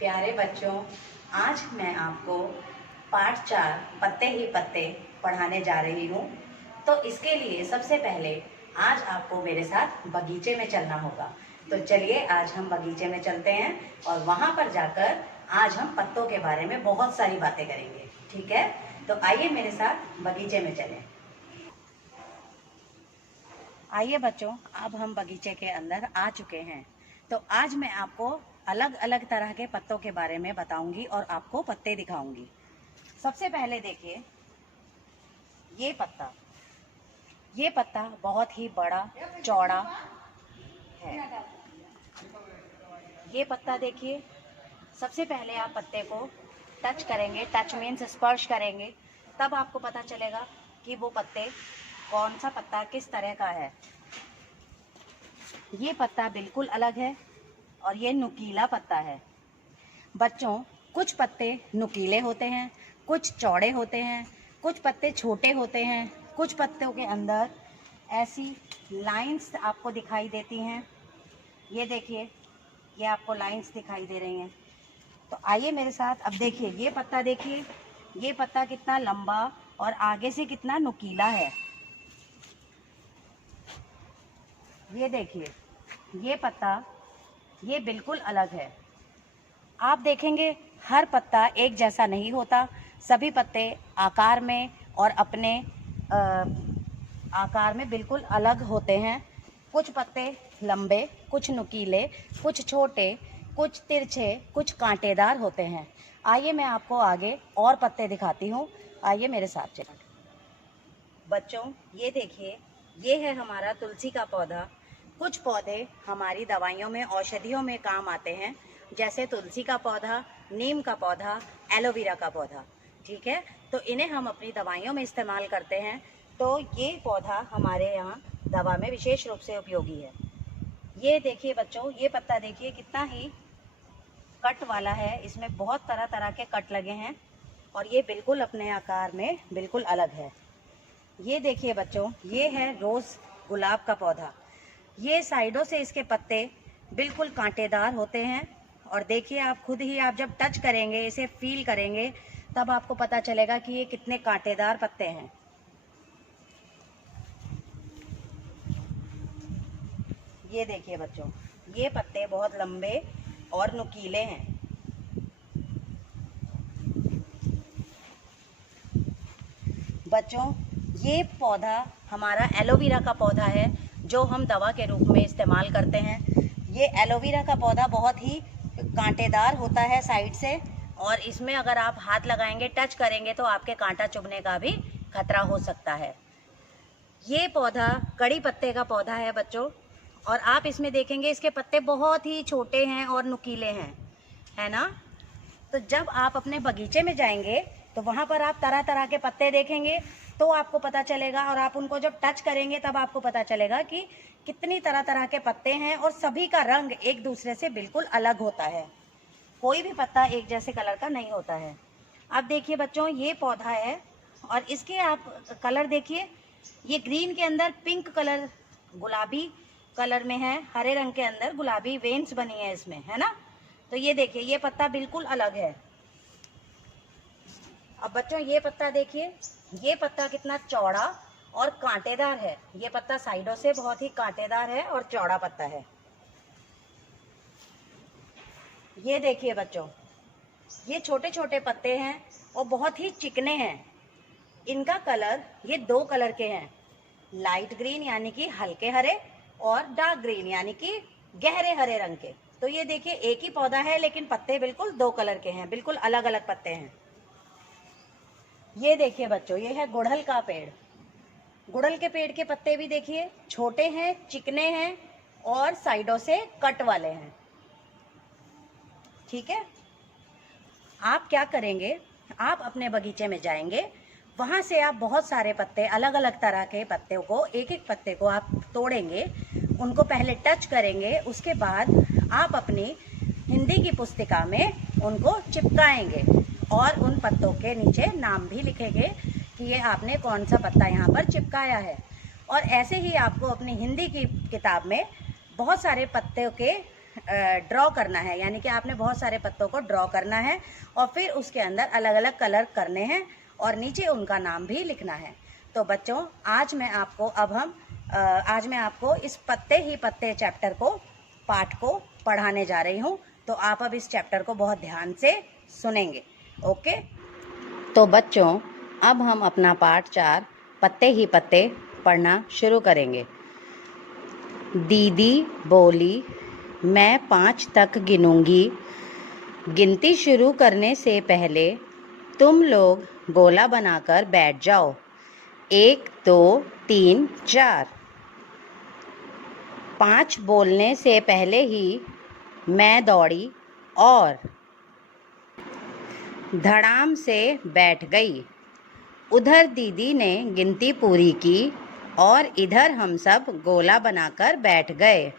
प्यारे बच्चों, आज मैं आपको पाठ 4 पत्ते ही पत्ते पढ़ाने जा रही हूँ। तो इसके लिए सबसे पहले आज आपको मेरे साथ बगीचे में चलना होगा। तो चलिए आज हम बगीचे में चलते हैं और वहाँ पर जाकर आज हम पत्तों के बारे में बहुत सारी बातें करेंगे। ठीक है, तो आइए मेरे साथ बगीचे में चलें। आइए बच्चों, अब हम बगीचे के अंदर आ चुके हैं। तो आज मैं आपको अलग अलग तरह के पत्तों के बारे में बताऊंगी और आपको पत्ते दिखाऊंगी। सबसे पहले देखिए ये पत्ता बहुत ही बड़ा चौड़ा है। ये पत्ता देखिए, सबसे पहले आप पत्ते को टच करेंगे, टच मीन्स स्पर्श करेंगे, तब आपको पता चलेगा कि वो पत्ते कौन सा पत्ता किस तरह का है। ये पत्ता बिल्कुल अलग है और ये नुकीला पत्ता है। बच्चों, कुछ पत्ते नुकीले होते हैं, कुछ चौड़े होते हैं, कुछ पत्ते छोटे होते हैं, कुछ पत्तों के अंदर ऐसी लाइंस आपको दिखाई देती हैं। ये देखिए, ये आपको लाइंस दिखाई दे रही हैं। तो आइए मेरे साथ, अब देखिए ये पत्ता, देखिए ये पत्ता कितना लंबा और आगे से कितना नुकीला है। ये देखिए ये पत्ता, ये बिल्कुल अलग है। आप देखेंगे हर पत्ता एक जैसा नहीं होता। सभी पत्ते आकार में और अपने आकार में बिल्कुल अलग होते हैं। कुछ पत्ते लंबे, कुछ नुकीले, कुछ छोटे, कुछ तिरछे, कुछ कांटेदार होते हैं। आइए मैं आपको आगे और पत्ते दिखाती हूँ। आइए मेरे साथ चलिए। बच्चों, ये देखिए, ये है हमारा तुलसी का पौधा। कुछ पौधे हमारी दवाइयों में, औषधियों में काम आते हैं, जैसे तुलसी का पौधा, नीम का पौधा, एलोवेरा का पौधा। ठीक है, तो इन्हें हम अपनी दवाइयों में इस्तेमाल करते हैं। तो ये पौधा हमारे यहाँ दवा में विशेष रूप से उपयोगी है। ये देखिए बच्चों, ये पत्ता देखिए कितना ही कट वाला है। इसमें बहुत तरह तरह के कट लगे हैं और ये बिल्कुल अपने आकार में बिल्कुल अलग है। ये देखिए बच्चों, ये है रोज़ गुलाब का पौधा। ये साइडों से इसके पत्ते बिल्कुल कांटेदार होते हैं और देखिए आप खुद ही, आप जब टच करेंगे, इसे फील करेंगे, तब आपको पता चलेगा कि ये कितने कांटेदार पत्ते हैं। ये देखिए बच्चों, ये पत्ते बहुत लंबे और नुकीले हैं। बच्चों, ये पौधा हमारा एलोवेरा का पौधा है, जो हम दवा के रूप में इस्तेमाल करते हैं। ये एलोवेरा का पौधा बहुत ही कांटेदार होता है साइड से, और इसमें अगर आप हाथ लगाएंगे, टच करेंगे, तो आपके कांटा चुभने का भी खतरा हो सकता है। ये पौधा कड़ी पत्ते का पौधा है बच्चों, और आप इसमें देखेंगे इसके पत्ते बहुत ही छोटे हैं और नुकीले हैं, है ना। तो जब आप अपने बगीचे में जाएंगे तो वहाँ पर आप तरह तरह के पत्ते देखेंगे, तो आपको पता चलेगा, और आप उनको जब टच करेंगे तब आपको पता चलेगा कि कितनी तरह तरह के पत्ते हैं और सभी का रंग एक दूसरे से बिल्कुल अलग होता है। कोई भी पत्ता एक जैसे कलर का नहीं होता है। अब देखिए बच्चों, ये पौधा है और इसके आप कलर देखिए, ये ग्रीन के अंदर पिंक कलर, गुलाबी कलर में है, हरे रंग के अंदर गुलाबी वेन्स बनी है इसमें, है ना। तो ये देखिए, ये पत्ता बिल्कुल अलग है। अब बच्चों, ये पत्ता देखिए, ये पत्ता कितना चौड़ा और कांटेदार है। ये पत्ता साइडों से बहुत ही कांटेदार है और चौड़ा पत्ता है। ये देखिए बच्चों, ये छोटे छोटे पत्ते हैं और बहुत ही चिकने हैं। इनका कलर, ये 2 कलर के हैं, लाइट ग्रीन यानी कि हल्के हरे, और डार्क ग्रीन यानी कि गहरे हरे रंग के। तो ये देखिए, एक ही पौधा है लेकिन पत्ते बिल्कुल 2 कलर के हैं, बिल्कुल अलग अलग पत्ते हैं। ये देखिए बच्चों, ये है गुड़हल का पेड़। गुड़हल के पेड़ के पत्ते भी देखिए छोटे हैं, चिकने हैं और साइडों से कट वाले हैं। ठीक है, आप क्या करेंगे, आप अपने बगीचे में जाएंगे, वहां से आप बहुत सारे पत्ते, अलग अलग तरह के पत्तों को, एक एक पत्ते को आप तोड़ेंगे, उनको पहले टच करेंगे, उसके बाद आप अपनी हिंदी की पुस्तिका में उनको चिपकाएंगे और उन पत्तों के नीचे नाम भी लिखेंगे कि ये आपने कौन सा पत्ता यहाँ पर चिपकाया है। और ऐसे ही आपको अपनी हिंदी की किताब में बहुत सारे पत्तों के ड्रॉ करना है, यानी कि आपने बहुत सारे पत्तों को ड्रॉ करना है और फिर उसके अंदर अलग अलग कलर करने हैं और नीचे उनका नाम भी लिखना है। तो बच्चों, आज मैं आपको इस पत्ते ही पत्ते चैप्टर को, पाठ को पढ़ाने जा रही हूँ। तो आप अब इस चैप्टर को बहुत ध्यान से सुनेंगे। ओके, तो बच्चों, अब हम अपना पाठ 4 पत्ते ही पत्ते पढ़ना शुरू करेंगे। दीदी बोली, मैं 5 तक गिनूंगी। गिनती शुरू करने से पहले तुम लोग गोला बनाकर बैठ जाओ। 1 2 3 4। 5 बोलने से पहले ही मैं दौड़ी और धड़ाम से बैठ गई। उधर दीदी ने गिनती पूरी की और इधर हम सब गोला बनाकर बैठ गए।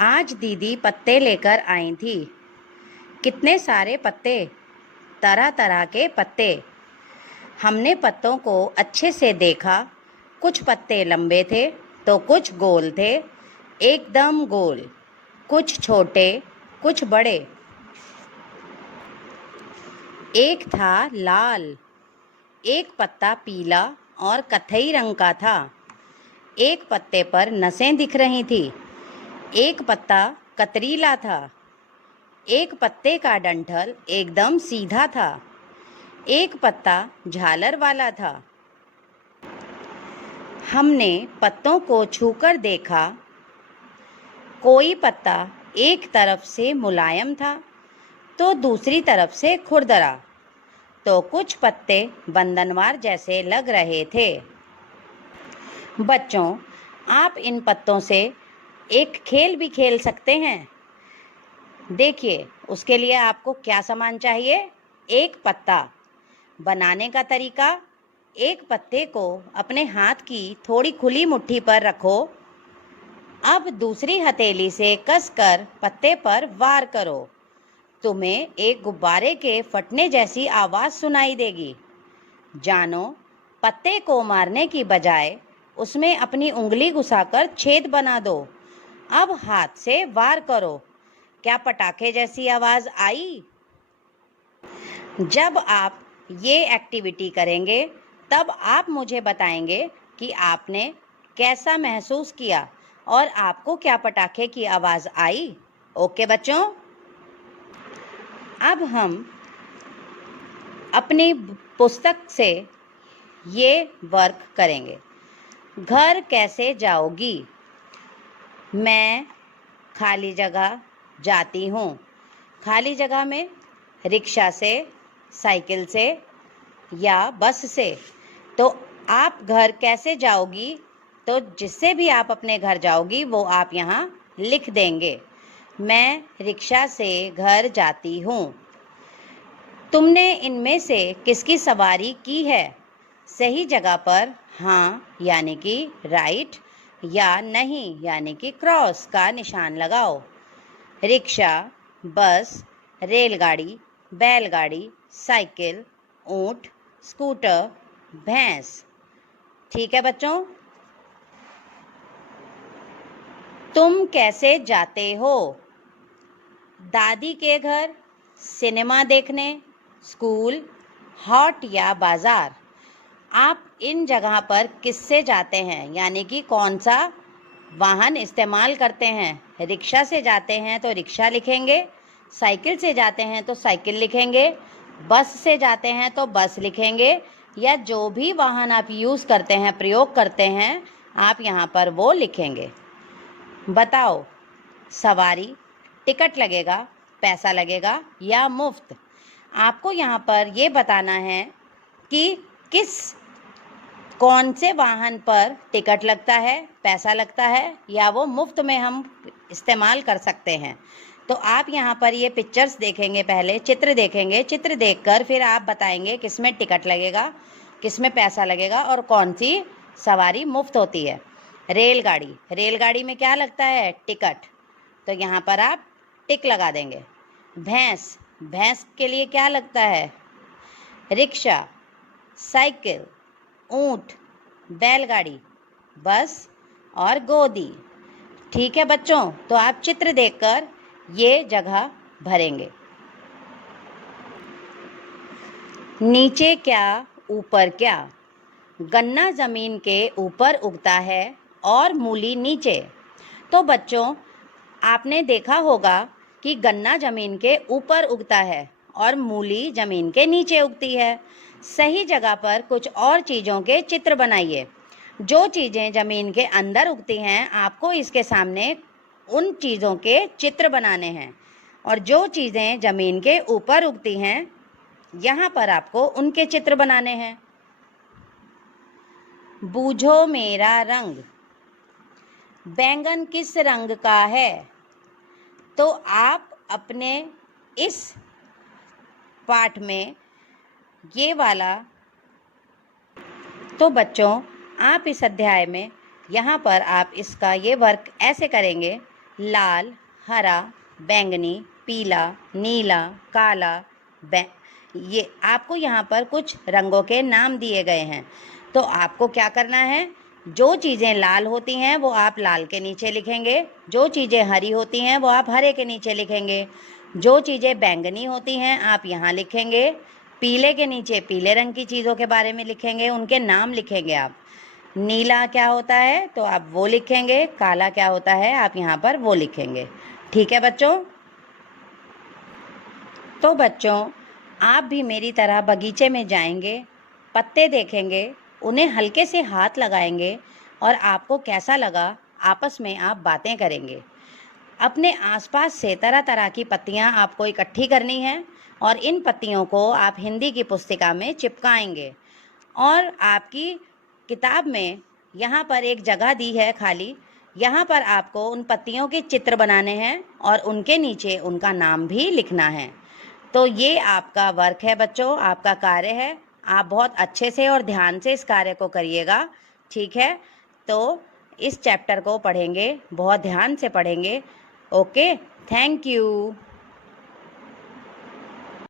आज दीदी पत्ते लेकर आई थी। कितने सारे पत्ते, तरह तरह के पत्ते। हमने पत्तों को अच्छे से देखा। कुछ पत्ते लंबे थे तो कुछ गोल थे, एकदम गोल। कुछ छोटे, कुछ बड़े। एक था लाल, एक पत्ता पीला और कत्थई रंग का था। एक पत्ते पर नसें दिख रही थी। एक पत्ता कतरीला था। एक पत्ते का डंठल एकदम सीधा था। एक पत्ता झालर वाला था। हमने पत्तों को छूकर देखा। कोई पत्ता एक तरफ से मुलायम था तो दूसरी तरफ से खुरदरा, तो कुछ पत्ते बंदनवार जैसे लग रहे थे। बच्चों, आप इन पत्तों से एक खेल भी खेल सकते हैं। देखिए, उसके लिए आपको क्या सामान चाहिए। एक पत्ता। बनाने का तरीका, एक पत्ते को अपने हाथ की थोड़ी खुली मुट्ठी पर रखो। अब दूसरी हथेली से कसकर पत्ते पर वार करो। तुम्हें एक गुब्बारे के फटने जैसी आवाज़ सुनाई देगी। जानो, पत्ते को मारने की बजाय उसमें अपनी उंगली घुसाकर छेद बना दो। अब हाथ से वार करो। क्या पटाखे जैसी आवाज़ आई? जब आप ये एक्टिविटी करेंगे तब आप मुझे बताएंगे कि आपने कैसा महसूस किया और आपको क्या पटाखे की आवाज़ आई। ओके बच्चों, अब हम अपनी पुस्तक से ये वर्क करेंगे। घर कैसे जाओगी? मैं खाली जगह जाती हूँ। खाली जगह में रिक्शा से, साइकिल से या बस से। तो आप घर कैसे जाओगी? तो जिससे भी आप अपने घर जाओगी वो आप यहाँ लिख देंगे। मैं रिक्शा से घर जाती हूँ। तुमने इनमें से किसकी सवारी की है? सही जगह पर हाँ यानी कि राइट या नहीं यानी कि क्रॉस का निशान लगाओ। रिक्शा, बस, रेलगाड़ी, बैलगाड़ी, साइकिल, ऊंट, स्कूटर, भैंस। ठीक है बच्चों? तुम कैसे जाते हो? दादी के घर, सिनेमा देखने, स्कूल, हॉट या बाज़ार। आप इन जगह पर किससे जाते हैं, यानी कि कौन सा वाहन इस्तेमाल करते हैं। रिक्शा से जाते हैं तो रिक्शा लिखेंगे, साइकिल से जाते हैं तो साइकिल लिखेंगे, बस से जाते हैं तो बस लिखेंगे, या जो भी वाहन आप यूज़ करते हैं, प्रयोग करते हैं, आप यहाँ पर वो लिखेंगे। बताओ, सवारी, टिकट लगेगा, पैसा लगेगा या मुफ्त? आपको यहाँ पर ये बताना है कि कौन से वाहन पर टिकट लगता है, पैसा लगता है या वो मुफ्त में हम इस्तेमाल कर सकते हैं। तो आप यहाँ पर ये पिक्चर्स देखेंगे, पहले चित्र देखेंगे। चित्र देखकर फिर आप बताएंगे किस में टिकट लगेगा, किस में पैसा लगेगा और कौन सी सवारी मुफ्त होती है। रेलगाड़ी, रेलगाड़ी में क्या लगता है? टिकट। तो यहाँ पर आप टिक लगा देंगे। भैंस, भैंस के लिए क्या लगता है? रिक्शा, साइकिल, ऊंट, बैलगाड़ी, बस और गोदी। ठीक है बच्चों, तो आप चित्र देखकर ये जगह भरेंगे। नीचे क्या ऊपर क्या, गन्ना जमीन के ऊपर उगता है और मूली नीचे। तो बच्चों, आपने देखा होगा कि गन्ना जमीन के ऊपर उगता है और मूली जमीन के नीचे उगती है। सही जगह पर कुछ और चीज़ों के चित्र बनाइए। जो चीज़ें जमीन के अंदर उगती हैं, आपको इसके सामने उन चीज़ों के चित्र बनाने हैं, और जो चीज़ें जमीन के ऊपर उगती हैं, यहाँ पर आपको उनके चित्र बनाने हैं। बूझो मेरा रंग, बैंगन किस रंग का है। तो आप अपने इस पाठ में ये वाला, तो बच्चों आप इस अध्याय में यहाँ पर आप इसका ये वर्क ऐसे करेंगे। लाल, हरा, बैंगनी, पीला, नीला, काला, ये आपको यहाँ पर कुछ रंगों के नाम दिए गए हैं। तो आपको क्या करना है, जो चीज़ें लाल होती हैं वो आप लाल के नीचे लिखेंगे, जो चीज़ें हरी होती हैं वो आप हरे के नीचे लिखेंगे, जो चीज़ें बैंगनी होती हैं आप यहाँ लिखेंगे, पीले के नीचे पीले रंग की चीज़ों के बारे में लिखेंगे, उनके नाम लिखेंगे आप। नीला क्या होता है तो आप वो लिखेंगे, काला क्या होता है आप यहाँ पर वो लिखेंगे। ठीक है बच्चों। तो बच्चों, आप भी मेरी तरह बगीचे में जाएंगे, पत्ते देखेंगे, उन्हें हल्के से हाथ लगाएंगे और आपको कैसा लगा आपस में आप बातें करेंगे। अपने आसपास से तरह तरह की पत्तियां आपको इकट्ठी करनी हैं और इन पत्तियों को आप हिंदी की पुस्तिका में चिपकाएंगे। और आपकी किताब में यहाँ पर एक जगह दी है खाली, यहाँ पर आपको उन पत्तियों के चित्र बनाने हैं और उनके नीचे उनका नाम भी लिखना है। तो ये आपका वर्क है बच्चों, आपका कार्य है। आप बहुत अच्छे से और ध्यान से इस कार्य को करिएगा। ठीक है, तो इस चैप्टर को पढ़ेंगे, बहुत ध्यान से पढ़ेंगे। Okay, thank you.